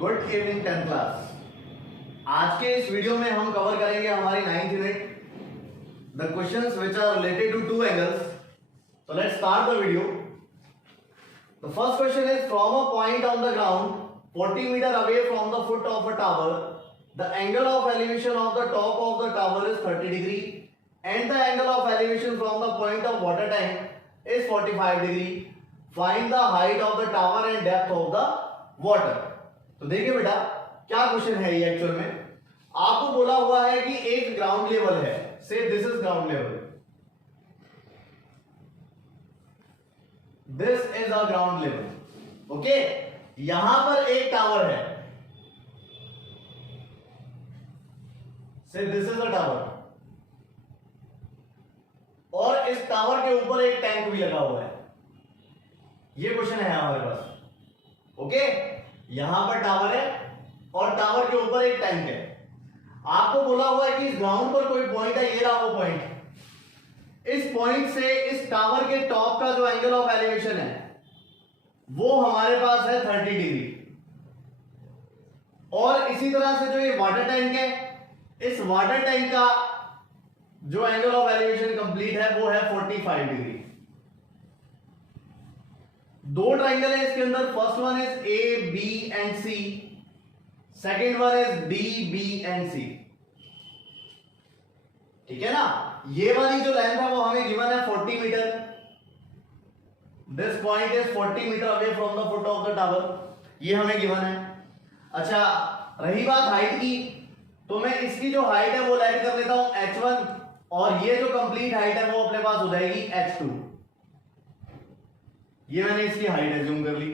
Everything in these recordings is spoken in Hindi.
Good evening 10th class. आज के इस वीडियो में हम कवर करेंगे हमारी 9th unit, the questions which are related to two angles. So let's start the video. The first question is, from a point on the ground 40 meter away from the foot of a tower, the angle of elevation of the top of the tower is 30 degree and the angle of elevation from the point of water tank is 45 degree. Find the height of the tower and depth of the water. तो देखिए बेटा क्या क्वेश्चन है ये। एक्चुअल में आपको बोला हुआ है कि एक ग्राउंड लेवल है, से this is ground level, this is a ground level. Okay, यहां पर एक टावर है, से दिस इज अ टावर, और इस टावर के ऊपर एक टैंक भी लगा हुआ है। ये क्वेश्चन है हमारे पास। ओके, यहां पर टावर है और टावर के ऊपर एक टैंक है। आपको बोला हुआ है कि इस ग्राउंड पर कोई पॉइंट है, ये रहा वो पॉइंट। इस पॉइंट से इस टावर के टॉप का जो एंगल ऑफ एलिवेशन है वो हमारे पास है 30 डिग्री, और इसी तरह से जो ये वाटर टैंक है, इस वाटर टैंक का जो एंगल ऑफ एलिवेशन कंप्लीट है वो है 45 डिग्री। दो ट्राइंगल है इसके अंदर, first one is A B and C, second one is D B and C. ठीक है ना। ये वाली जो लेंथ है वो हमें गिवन है 40 metre. This point is 40 metres away from the foot of the tower, ये हमें गिवन है। अच्छा, रही बात हाइट की, तो मैं इसकी जो हाइट है वो लेट कर लेता हूं h1, और ये जो कंप्लीट हाइट है वो अपने पास हो जाएगी h2। ये मैंने इसकी हाइट एज्यूम कर ली।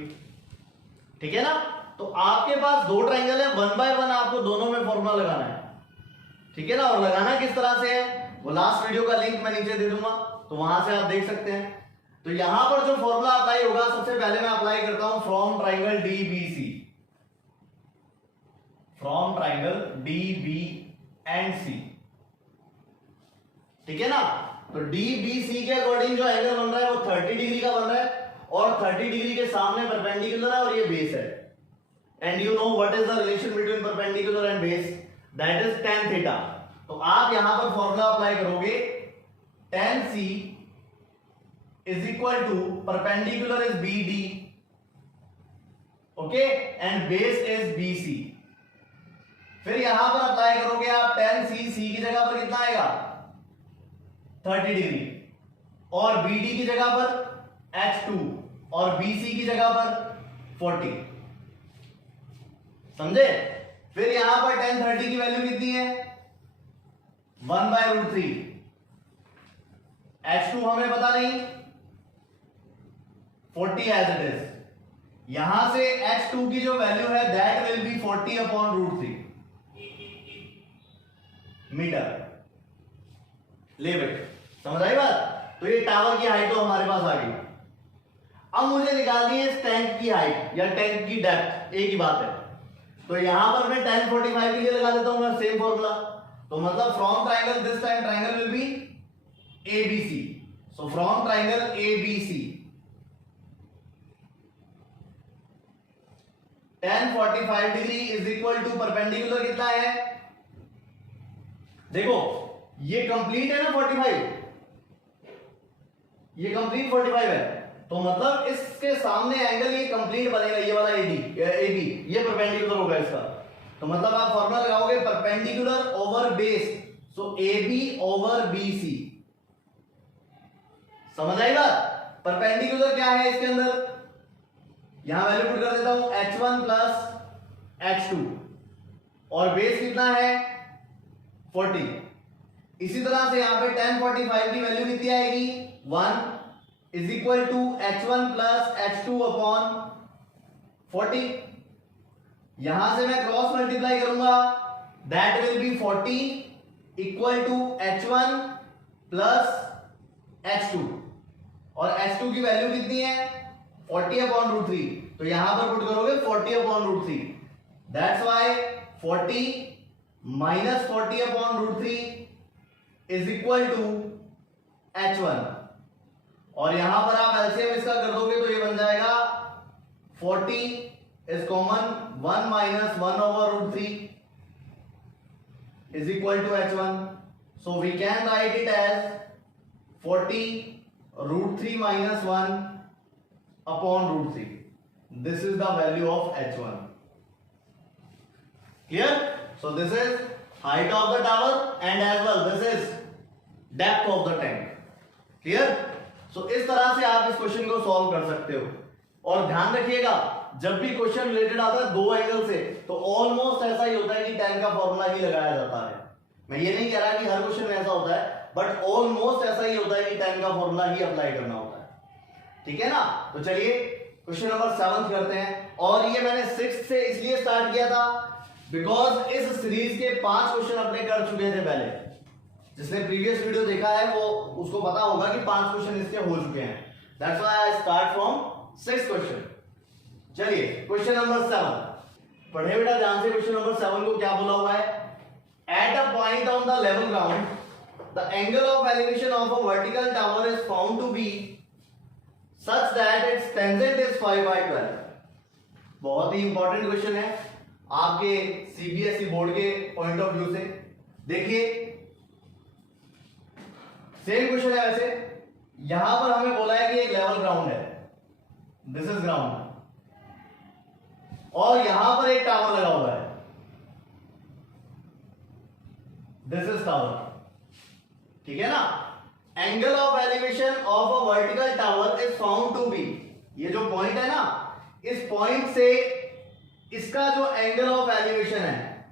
ठीक है ना। तो आपके पास दो ट्राइंगल है, 1 बाय 1 आपको दोनों में फॉर्मूला लगाना है। ठीक है ना। और लगाना किस तरह से है वो लास्ट वीडियो का लिंक मैं नीचे दे दूंगा, तो वहां से आप देख सकते हैं। तो यहां पर जो फॉर्मूला अप्लाई होगा, सबसे पहले मैं अप्लाई करता हूं from triangle DBC, from triangle DB and C. ठीक है ना। तो डीबीसी के अकॉर्डिंग जो एंगल बन रहा है वो 30 डिग्री का बन रहा है, और 30 डिग्री के सामने परपेंडिकुलर है और ये बेस है। And you know what is the relation between perpendicular and base, that is tan theta. तो आप यहां पर फॉर्मूला अप्लाई करोगे, tan c is equal to perpendicular is BD, okay, and base is BC। फिर यहां पर अप्लाई करोगे आप tan c, c की जगह पर कितना आएगा 30 डिग्री, और BD की जगह पर h2, और BC की जगह पर 40। समझे। फिर यहां पर tan 30 की वैल्यू कितनी है 1/√3, h2 हमें पता नहीं, 40 एज इट इज। यहां से h2 की जो वैल्यू है दैट विल बी 40/√3 मीटर। ले बेटे, समझ आई बात। तो ये टावर की हाइट तो हमारे पास आ गई। अब मुझे निकालनी है इस टैंक की हाइट या टैंक की डेप्थ, एक ही बात है। तो यहां पर मैं tan 45 के लिए लगा देता हूं मैं सेम फॉर्मूला। तो मतलब from triangle, this time triangle will be ABC। So from triangle ABC, tan 45 degree is equal to perpendicular कितना है, देखो ये कंप्लीट है ना 45, ये कंप्लीट 45 है, तो मतलब इसके सामने एंगल ये कंप्लीट बनेगा, ये वाला AB, ये परपेंडिकुलर होगा इसका। तो मतलब आप फॉर्मूला लगाओगे परपेंडिकुलर ओवर बेस, सो AB ओवर BC। समझ आई बात। परपेंडिकुलर क्या है इसके अंदर, यहां वैल्यू पुट कर देता हूं h1 प्लस h2, और बेस कितना है 40। इसी तरह से यहां पे tan 45 की वैल्यू कितनी आएगी 1 is equal to h1 plus h2 upon 40। यहां से मैं क्रॉस मल्टीप्लाई करूंगा, that will be 40 equal to h1 plus h2, और h2 की वैल्यू कितनी है 40/√3। तो यहां पर पुट करोगे 40/√3, that's why 40 minus 40/√3 is equal to h1, और यहां पर आप एलसीएम इसका कर दोगे तो ये बन जाएगा 40 is common, 1 minus 1 over root 3 is equal to h1. So we can write it as 40 root 3 minus 1 upon root 3. This is the value of h1. Clear? So this is height of the tower and as well this is depth of the tank. Clear? So इस तरह से आप इस क्वेश्चन को सॉल्व कर सकते हो। और ध्यान रखिएगा, जब भी क्वेश्चन रिलेटेड आता है दो एंगल से, तो ऑलमोस्ट ऐसा ही होता है कि tan का फॉर्मूला ही लगाया जाता है। मैं ये नहीं कह रहा कि हर क्वेश्चन में ऐसा होता है, बट ऑलमोस्ट ऐसा ही होता है कि tan का फॉर्मूला ही अप्लाई करना होता है। ठीक है ना? तो चलिए क्वेश्चन नंबर 7 करते हैं। और ये मैंने 6 से इसलिए स्टार्ट किया था बिकॉज इस सीरीज के 5 क्वेश्चन अपने कर चुके थे पहले। जिसने प्रीवियस वीडियो देखा है वो उसको पता होगा कि 5 क्वेश्चन इसके हो चुके हैं। That's why I start from 6 question. चलिए क्वेश्चन नंबर 7 पढ़े बेटा ध्यान से। क्वेश्चन नंबर 7 को क्या बोला हुआ है? At a point on the level ground the angle of elevation of a vertical tower is found to be such that its tangent is 5/12। बहुत ही इंपॉर्टेंट क्वेश्चन है आपके सीबीएसई बोर्ड के पॉइंट ऑफ व्यू से। देखिए सेम क्वेश्चन है वैसे। यहां पर हमें बोला है कि एक लेवल ग्राउंड है, दिस इज ग्राउंड, और यहां पर एक टावर लगा हुआ है, दिस इज टावर। ठीक है ना? Angle of elevation of a vertical tower is found to be, ये जो पॉइंट है ना, इस पॉइंट से इसका जो एंगल ऑफ एलिवेशन है,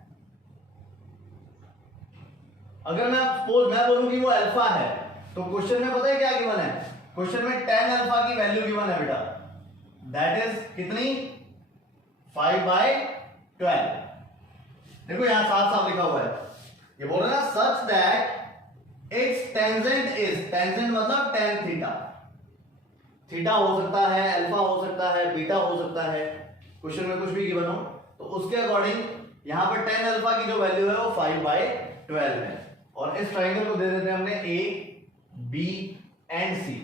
अगर मैं सपोज मैं बोलूं कि वो अल्फा है, तो क्वेश्चन में पता है क्या गिवन है? क्वेश्चन में tan अल्फा की वैल्यू गिवन है बेटा, दैट इज कितनी? 5/12। देखो यहां साफ साफ लिखा हुआ है, ये बोल रहा है ना such that it's tangent is, tangent मतलब tan थीटा। थीटा हो सकता है, अल्फा हो सकता है, बीटा हो सकता है, क्वेश्चन में कुछ भी गिवन हो, तो उसके अकॉर्डिंग यहां पर tan अल्फा की जो वैल्यू है वो 5/12 है। और इस ट्रायंगल को दे देते हैं हमने ए बी एंड सी।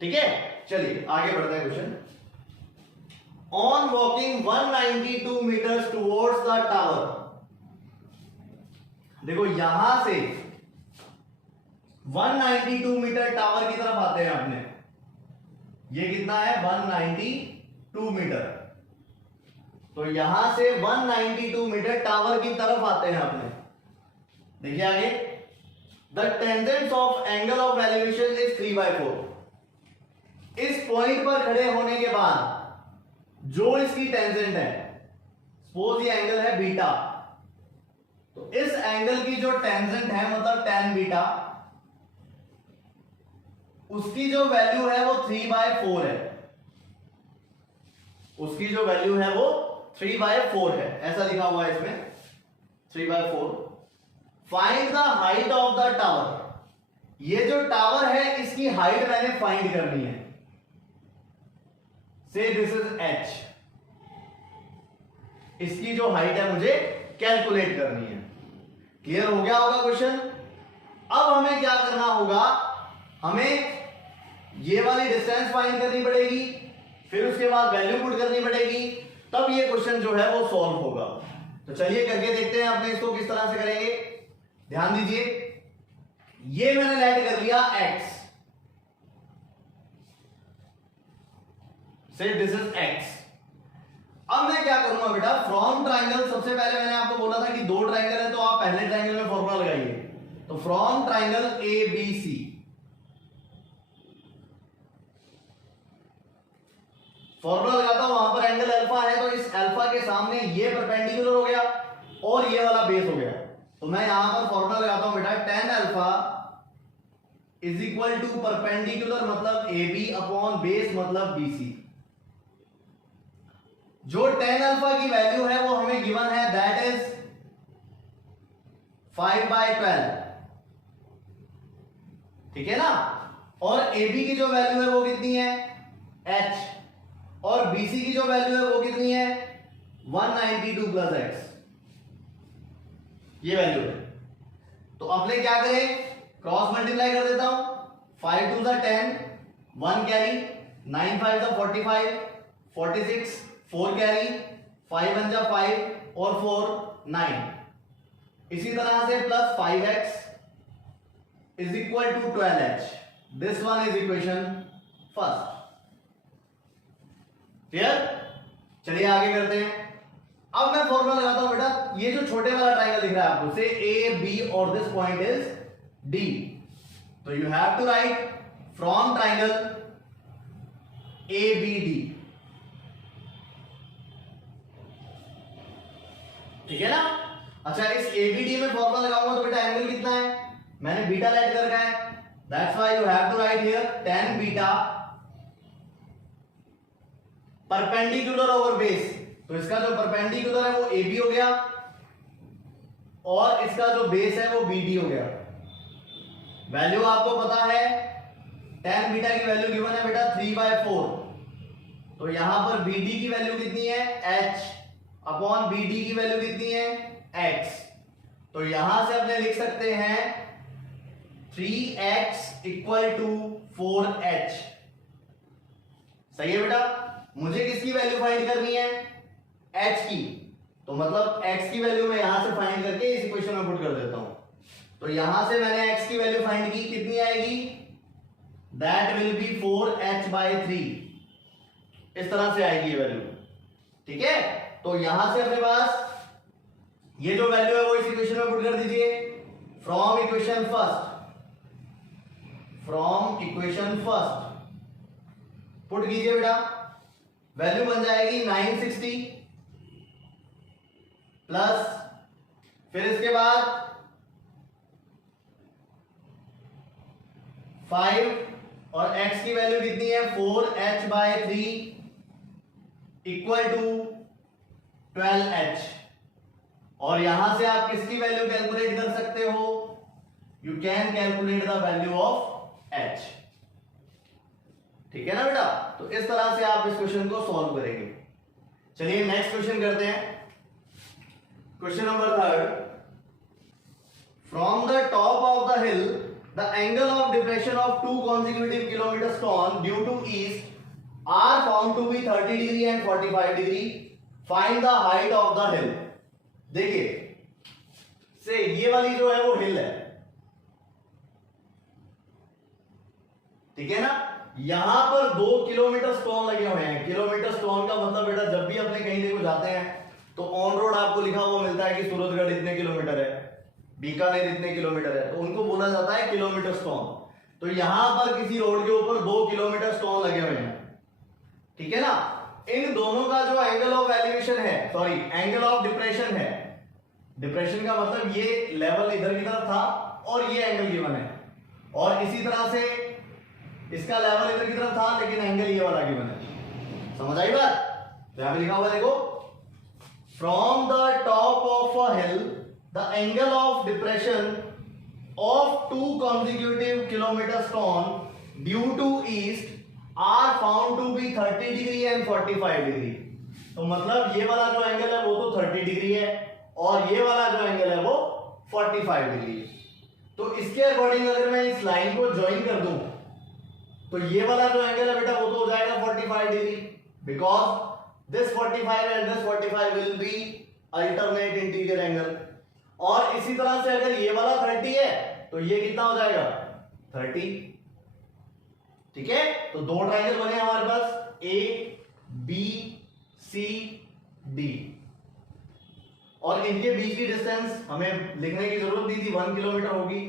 ठीक है? चलिए आगे बढ़ते हैं question. On walking 192 metres towards the tower, देखो यहां से 192 मीटर टावर की तरफ आते हैं अपने, ये कितना है? 192 मीटर। तो यहां से 192 मीटर टावर की तरफ आते हैं अपने। देखिए आगे, the tangent of angle of elevation is 3/4। इस पॉइंट पर खड़े होने के बाद जो इसकी टेंजेंट है, सपोज ये एंगल है बीटा, तो इस एंगल की जो टेंजेंट है मतलब tan बीटा, उसकी जो वैल्यू है वो 3/4 है। उसकी जो वैल्यू है वो 3/4 है, ऐसा लिखा हुआ है इसमें 3/4। Find the height of the tower, ये जो टावर है इसकी हाइट मैंने फाइंड करनी है। से दिस इज h, इसकी जो हाइट है मुझे कैलकुलेट करनी है। क्लियर हो गया होगा क्वेश्चन? अब हमें क्या करना होगा? हमें ये वाली डिस्टेंस फाइंड करनी पड़ेगी, फिर उसके बाद वैल्यू पुट करनी पड़ेगी, तब ये क्वेश्चन जो है वो सॉल्व होगा। तो चलिए करके देखते हैं अपने इसको किस तरह से करेंगे। ध्यान दीजिए, ये मैंने लेट कर लिया x, से दिस इज x। अब मैं क्या करूंगा बेटा? फ्रॉम ट्राइंगल, सबसे पहले मैंने आपको बोला था कि दो ट्राइंगल है तो आप पहले ट्राइंगल में फॉर्मूला लगाइए। तो from triangle A B C, formula लगाता हूं, वहां पर एंगल अल्फा है, तो इस अल्फा के सामने ये परपेंडिकुलर हो गया और ये वाला बेस हो गया। तो मैं यहां पर फॉर्मूला लगाता हूं बेटा, tan alpha is equal to perpendicular मतलब ए बी अपॉन बेस मतलब बी सी। जो tan अल्फा की वैल्यू है वो हमें गिवन है, दैट इज 5/12। ठीक है ना? और AB की जो वैल्यू है वो कितनी है? h। और BC की जो वैल्यू है वो कितनी है? 192 प्लस x, ये वैल्यू है। तो अपने क्या करें? क्रॉस मल्टीप्लाई कर देता हूं। 5 2 10, 1 कैरी, 9 5 45, 46, 4 कैरी, 5 1 जा 5 और 4 9। इसी तरह से plus 5x is equal to 12h। This one is equation first. Clear? चलिए आगे करते हैं। अब मैं फॉर्मूला लगाता हूं बेटा, ये जो छोटे वाला ट्राइंगल दिख रहा है आपको, से ए बी और दिस पॉइंट इज डी, तो you have to write from triangle A B D. ठीक है ना? अच्छा, इस एबीडी में फॉर्मूला लगाऊंगा तो बेटा एंगल कितना है, मैंने बीटा लेट कर रखा है, that's why you have to write here tan beta perpendicular over base. तो इसका जो परपेंडिकुलर है वो AB हो गया और इसका जो बेस है वो BD हो गया। वैल्यू आपको पता है, tan बीटा की वैल्यू गिवन है बेटा 3/4, तो यहां पर BD की वैल्यू कितनी है, H अपॉन BD की वैल्यू कितनी है, X। तो यहां से अपने लिख सकते हैं 3x इक्वल टू 4h। सही है बेटा? मुझे किसकी वैल्यू फाइंड करनी है, h की, तो मतलब x की वैल्यू मैं यहां से फाइंड करके इस इक्वेशन में पुट कर देता हूं। तो यहां से मैंने x की वैल्यू फाइंड की, कितनी आएगी, दैट विल बी 4h/3। इस तरह से आएगी ये वैल्यू। ठीक है? तो यहां से अपने पास ये जो वैल्यू है वो इस इक्वेशन में पुट कर दीजिए, from equation first, from equation first put कीजिए बेटा। वैल्यू बन जाएगी 960 प्लस, फिर इसके बाद 5 और x की वैल्यू कितनी है, 4h/3 इक्वल टू 12h। और यहां से आप किसकी वैल्यू कैलकुलेट कर सकते हो, you can calculate the value of h। ठीक है ना बेटा? तो इस तरह से आप इस क्वेश्चन को सॉल्व करेंगे। चलिए नेक्स्ट क्वेश्चन करते हैं। Question number 3, from the top of the hill the angle of depression of 2 consecutive kilometers stones due to east are found to be 30 degree and 45 degree. Find the height of the hill. देखिए से ये वाली जो है वो हिल है, ठीक है ना? यहां पर 2 किलोमीटर स्टोन लगे हुए हैं। किलोमीटर स्टोन का मतलब बेटा, जब भी अपने कहीं देखो जाते हैं तो ऑन रोड आपको लिखा हुआ मिलता है कि सूरतगढ़ इतने किलोमीटर है, बीकानेर इतने किलोमीटर है, तो उनको बोला जाता है किलोमीटर स्टोन। तो यहां पर किसी रोड के ऊपर 2 किलोमीटर स्टोन लगे हुए हैं, ठीक है ना? इन दोनों का जो एंगल ऑफ एलिवेशन है, सॉरी एंगल ऑफ डिप्रेशन है, डिप्रेशन का मतलब ये लेवल इधर की तरफ था और ये एंगल गिवन है, और इसी तरह से इसका लेवल इधर की तरफ था लेकिन एंगल ये वाला गिवन है। समझ आई बात? तो यहां पे लिखा हुआ है, देखो, from the top of a hill the angle of depression of 2 consecutive kilometers stones due to east are found to be 30 degree and 45 degree. तो मतलब ये वाला जो एंगल है वो तो 30 डिग्री है और ये वाला जो एंगल है वो 45 डिग्री है। तो इसके अकॉर्डिंग अगर मैं इस लाइन को ज्वाइन कर दूं तो ये वाला जो एंगल है बेटा वो तो हो जाएगा 45 degree, because this 45 and this 45 will be alternate interior angle. और इसी तरह से अगर ये वाला 30 है तो ये कितना हो जाएगा, 30। ठीक है? तो 2 ट्रायंगल बने हमारे पास, ए बी सी डी, और इनके बीच की डिस्टेंस हमें लिखने की जरूरत नहीं थी, 1 किलोमीटर होगी।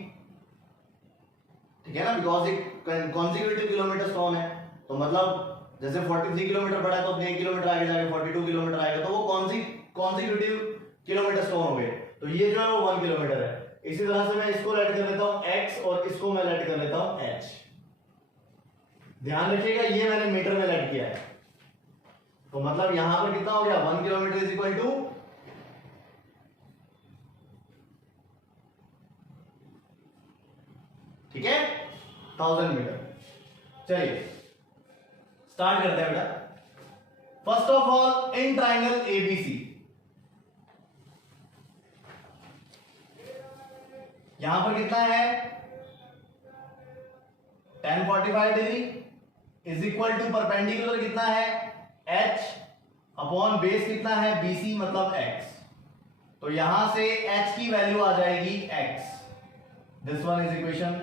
ठीक है ना? बिकॉज एक कॉन्जिक्यूटिव किलोमीटर स्टोन है, तो मतलब जैसे 43 किलोमीटर बढ़ा तो अपने 1 किलोमीटर आगे जाके 42 किलोमीटर आएगा, तो वो कॉन्जिक्यूटिव किलोमीटर स्टोन हो गए। तो ये जो है वो 1 किलोमीटर है। इसी तरह से मैं इसको लेट कर लेता हूं x और इसको मैं लेट कर लेता हूं h। ध्यान रखिएगा ये मैंने मीटर में लेट किया है, तो मतलब यहां पर कितना हो गया, 1 किलोमीटर इज इक्वल टू ठीक है 1000 मीटर। चलिए स्टार्ट करते हैं बेटा। First of all in triangle ABC, यहां पर कितना है, tan 45 degree is equal to perpendicular कितना है h अपॉन बेस कितना है BC मतलब x, तो यहां से h की वैल्यू आ जाएगी x। This one is equation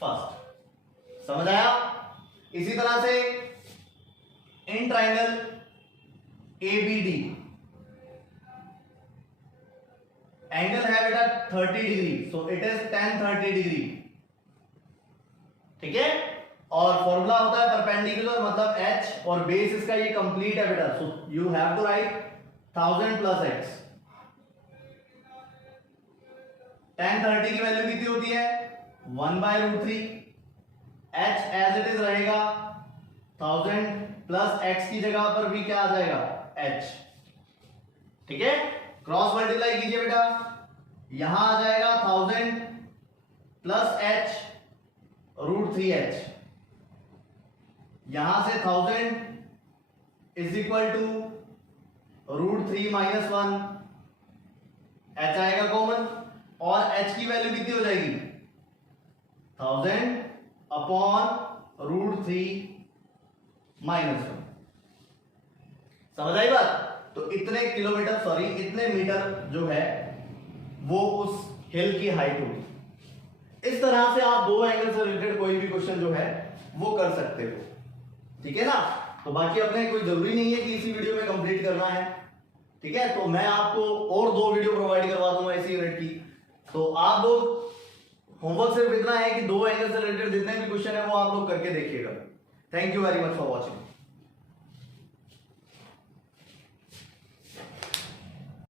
first. समझ आया? इसी तरह से इन ट्राइंगल ABD एंगल है बेटा 30 degree, so it is tan 30 degree. ठीक है, और फॉर्मूला होता है परपेंडिकुलर मतलब h और बेस इसका ये कंप्लीट है बेटा, so you have to write 1000 plus x। tan 30 की वैल्यू कितनी होती है 1/√3, h एज इट इज रहेगा 1000 प्लस x की जगह पर भी क्या आ जाएगा h। ठीक है, क्रॉस मल्टीप्लाई कीजिए बेटा, यहां आ जाएगा 1000 प्लस h √3h, यहां से 1000 is equal to √3 minus 1, h आएगा कॉमन और h की वैल्यू कितनी हो जाएगी 1000 अपॉन √3 माइनस 1। समझ आई बात? तो इतने किलोमीटर सॉरी इतने मीटर जो है वो उस हिल की हाइट होगी। इस तरह से आप दो एंगल से रिलेटेड कोई भी क्वेश्चन जो है वो कर सकते हो। ठीक है ना? तो बाकी अपने कोई जरूरी नहीं है कि इसी वीडियो में कंप्लीट करना है। ठीक है, तो मैं आपको और 2 वीडियो प्रोवाइड करवा दूंगा इसी यूनिट की। तो आप लोग होमवर्क सिर्फ इतना है कि 2 एंगल से रिलेटेड जितने भी क्वेश्चन है वो आप लोग करके देखिएगा। Thank you very much for watching.